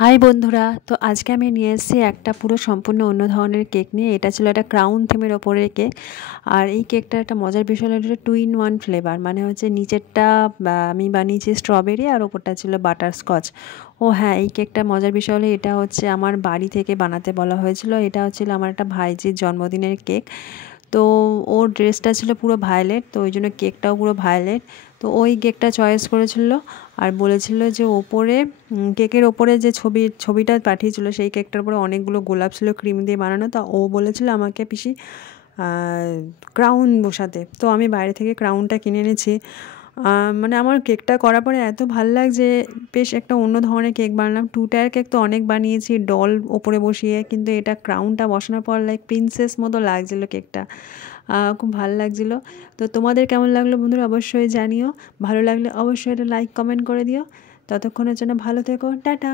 High বন্ধুরা, তো আজকে আমি নিয়ে এসেছি একটা পুরো সম্পূর্ণ অন্য ধরনের কেক নিয়ে। এটা ছিল একটা ক্রাউন থিমের ওপরের কেক। আর এই কেকটা একটা মজার বিষয় হলো এটা 2 in 1 ফ্লেভার, মানে হচ্ছে নিচেরটা আমি বানিয়েছি স্ট্রবেরি আর ওপরটা ছিল বাটারস্কচ। ও হ্যাঁ, এই কেকটার মজার বিষয় হলো এটা হচ্ছে আমার বাড়ি থেকে বানাতে বলা হয়েছিল। এটা হচ্ছিল আমার একটা ভাইজির জন্মদিনের কেক। তো ওর ড্রেসটা ছিল পুরো ভায়োলেট, তো ওই জন্য কেকটাও পুরো ভায়োলেট। তো ওই কেকটা চয়েস করেছিল আর বলেছিল যে ওপরে কেকের ওপরে যে ছবিটা পাঠিয়েছিল সেই কেকটার উপরে অনেকগুলো গোলাপ ছিল ক্রিম দিয়ে বানানো। তা ও বলেছিল আমাকে পিসি ক্রাউন বসাতে। তো আমি বাইরে থেকে ক্রাউনটা কিনে এনেছি। মানে আমার কেকটা করার পরে এত ভালো লাগছে, বেশ একটা অন্য ধরনের কেক বানালাম। 2 টায়ার কেক তো অনেক বানিয়েছি ডল ওপরে বসিয়ে, কিন্তু এটা ক্রাউনটা বসানোর পর লাইক প্রিন্সেস মতো লাগছিলো কেকটা। খুব ভালো লাগছিলো। তো তোমাদের কেমন লাগলো বন্ধুরা অবশ্যই জানিও। ভালো লাগলে অবশ্যই এটা লাইক কমেন্ট করে দিও। ততক্ষণের জন্য ভালো থেকো, টাটা।